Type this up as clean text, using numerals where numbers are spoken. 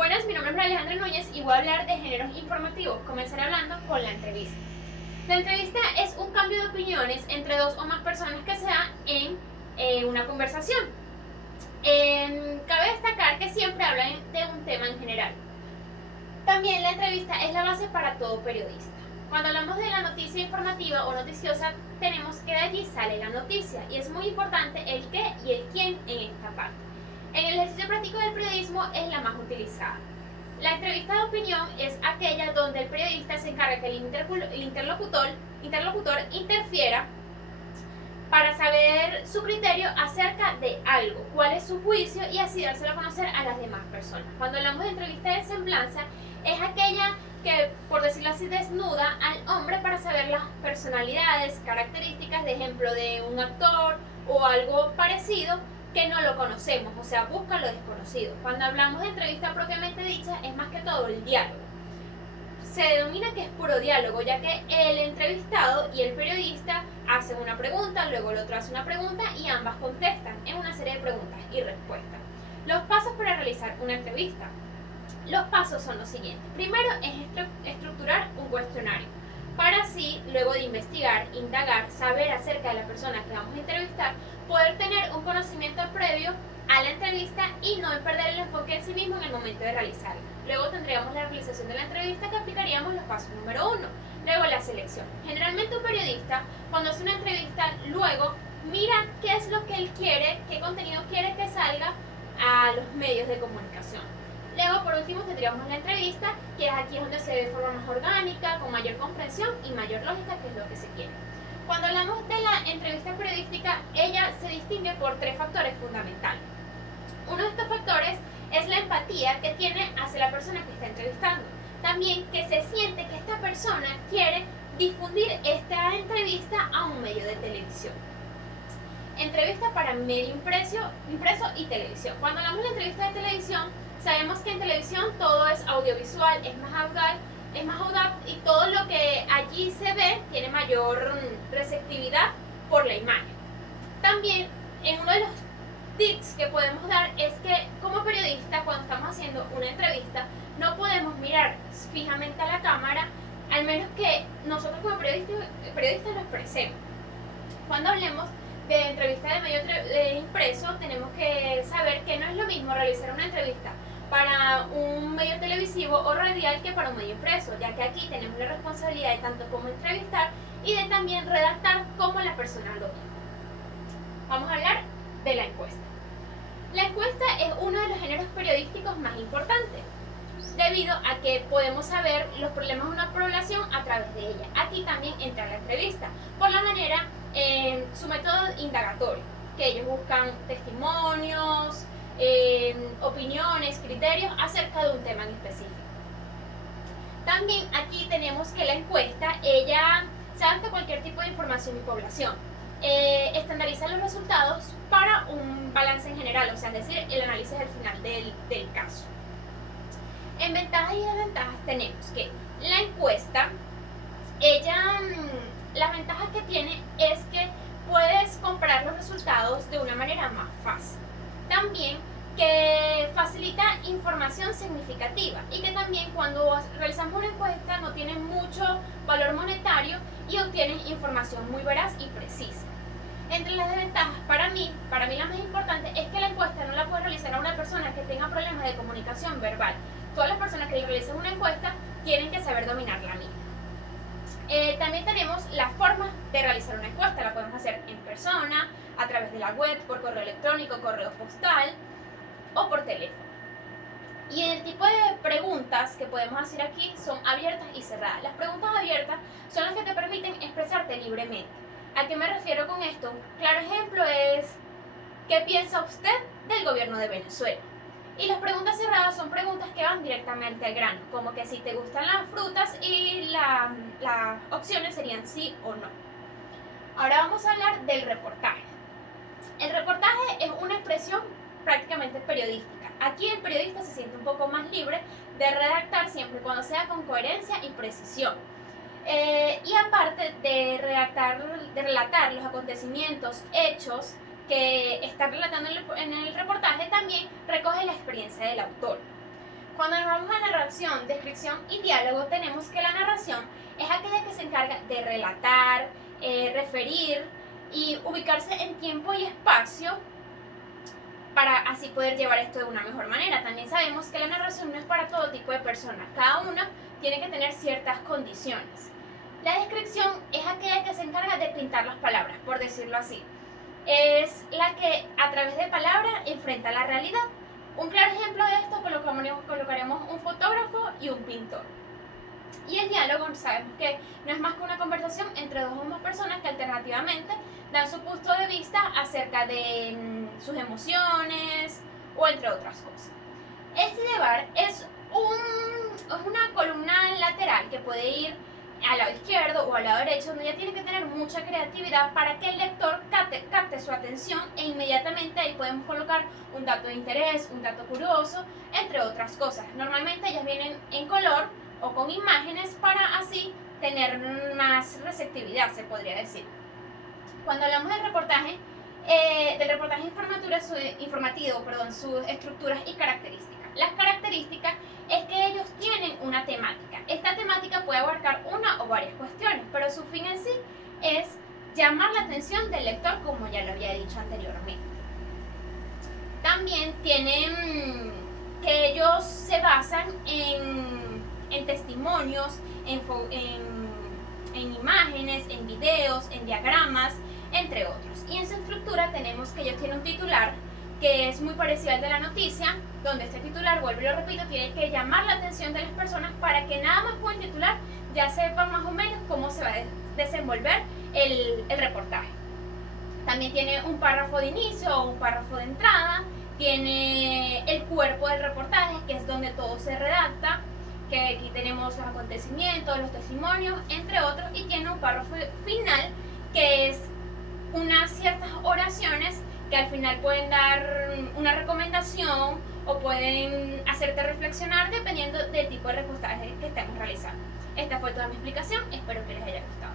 Buenas, mi nombre es Alejandra Núñez y voy a hablar de géneros informativos. Comenzaré hablando con la entrevista. La entrevista es un cambio de opiniones entre dos o más personas que se da en una conversación. Cabe destacar que siempre hablan de un tema en general. También la entrevista es la base para todo periodista. Cuando hablamos de la noticia informativa o noticiosa, tenemos que de allí sale la noticia y es muy importante el qué y el quién en esta parte. En el ejercicio práctico del periodismo es la más utilizada. La entrevista de opinión es aquella donde el periodista se encarga que el interlocutor interfiera para saber su criterio acerca de algo, cuál es su juicio y así dárselo a conocer a las demás personas. Cuando hablamos de entrevista de semblanza, es aquella que, por decirlo así, desnuda al hombre para saber las personalidades, características, de ejemplo, de un actor o algo parecido que no lo conocemos, o sea, busca lo desconocido. Cuando hablamos de entrevista propiamente dicha, es más que todo el diálogo. Se denomina que es puro diálogo, ya que el entrevistado y el periodista hacen una pregunta, luego el otro hace una pregunta y ambas contestan en una serie de preguntas y respuestas. Los pasos para realizar una entrevista. Los pasos son los siguientes. Primero es estructurar un cuestionario, para así, luego de investigar, indagar, saber acerca de la persona que vamos a entrevistar, poder tener un conocimiento previo a la entrevista y no perder el enfoque en sí mismo en el momento de realizarla. Luego tendríamos la realización de la entrevista, que aplicaríamos los pasos número 1. Luego la selección. Generalmente un periodista, cuando hace una entrevista, luego mira qué es lo que él quiere, qué contenido quiere que salga a los medios de comunicación. Luego, por último, tendríamos la entrevista, que es aquí donde se ve de forma más orgánica, con mayor comprensión y mayor lógica, que es lo que se quiere. Cuando hablamos de la entrevista periodística, ella se distingue por 3 factores fundamentales. Uno de estos factores es la empatía que tiene hacia la persona que está entrevistando. También que se siente que esta persona quiere difundir esta entrevista a un medio de televisión. Entrevista para medio impreso y televisión. Cuando hablamos de entrevista de televisión, sabemos que en televisión todo es audiovisual, es más audaz y todo lo que allí se ve tiene mayor receptividad por la imagen. También, en uno de los tips que podemos dar es que como periodista, cuando estamos haciendo una entrevista, no podemos mirar fijamente a la cámara, al menos que nosotros como periodistas lo expresemos. Cuando hablemos de entrevista de medio impreso, tenemos que saber que no es lo mismo realizar una entrevista para un medio televisivo o radial que para un medio impreso, ya que aquí tenemos la responsabilidad de tanto como entrevistar y de también redactar como la persona lo dijo. Vamos a hablar de la encuesta. La encuesta es uno de los géneros periodísticos más importantes, debido a que podemos saber los problemas de una población a través de ella. Aquí también entra la entrevista, por la manera, su método indagatorio, que ellos buscan testimonios, opiniones, criterios acerca de un tema en específico. También aquí tenemos que la encuesta, ella se adapta a cualquier tipo de información y población. Estandariza los resultados para un balance en general, o sea, es decir, el análisis al final del caso. En ventajas y desventajas tenemos que la encuesta, las ventajas que tiene es que puedes comparar los resultados de una manera más fácil. También que facilita información significativa y que también cuando realizamos una encuesta no tiene mucho valor monetario y obtienes información muy veraz y precisa. Entre las desventajas, para mí la más importante es que la encuesta no la puede realizar a una persona que tenga problemas de comunicación verbal. Todas las personas que realizan una encuesta tienen que saber dominar la misma. También tenemos la forma de realizar una encuesta. La podemos hacer en persona, a través de la web, por correo electrónico, correo postal o por teléfono. Y el tipo de preguntas que podemos hacer aquí son abiertas y cerradas. Las preguntas abiertas son las que te permiten expresarte libremente. ¿A qué me refiero con esto? Un claro ejemplo es: ¿qué piensa usted del gobierno de Venezuela? Y las preguntas cerradas son preguntas que van directamente al grano, como que si te gustan las frutas, y las opciones serían sí o no. Ahora vamos a hablar del reportaje. El reportaje es una expresión prácticamente periodística. Aquí el periodista se siente un poco más libre de redactar siempre y cuando sea con coherencia y precisión. Y aparte de relatar los acontecimientos, hechos que está relatando en el reportaje, también recoge la experiencia del autor. Cuando nos vamos a narración, descripción y diálogo, tenemos que la narración es aquella que se encarga de relatar, referir y ubicarse en tiempo y espacio para así poder llevar esto de una mejor manera. También sabemos que la narración no es para todo tipo de personas, cada una tiene que tener ciertas condiciones. La descripción es aquella que se encarga de pintar las palabras, por decirlo así. Es la que a través de palabras enfrenta la realidad. Un claro ejemplo de esto colocaremos un fotógrafo y un pintor. Y el diálogo sabemos que no es más que una conversación entre dos o más personas que alternativamente dan su punto de vista acerca de sus emociones o entre otras cosas. El sidebar es una columna lateral que puede ir al lado izquierdo o al lado derecho, donde ya tiene que tener mucha creatividad para que el lector capte su atención e inmediatamente ahí podemos colocar un dato de interés, un dato curioso, entre otras cosas. Normalmente ellas vienen en color o con imágenes para así tener más receptividad, se podría decir. Cuando hablamos del reportaje informativo, sus estructuras y características. Las características es que ellos tienen una temática. Esta temática puede abarcar una o varias cuestiones, pero su fin en sí es llamar la atención del lector, como ya lo había dicho anteriormente. También tienen que ellos se basan en testimonios, en imágenes, en videos, en diagramas, entre otros. Y en su estructura tenemos que ellos tienen un titular que es muy parecido al de la noticia, donde este titular, vuelvo y lo repito, tiene que llamar la atención de las personas para que nada más con el titular ya sepan más o menos cómo se va a desenvolver el reportaje. También tiene un párrafo de inicio o un párrafo de entrada, tiene el cuerpo del reportaje, que es donde todo se redacta, que aquí tenemos los acontecimientos, los testimonios, entre otros, y tiene un párrafo final, que es unas ciertas oraciones que al final pueden dar una recomendación o pueden hacerte reflexionar dependiendo del tipo de reportaje que estemos realizando. Esta fue toda mi explicación, espero que les haya gustado.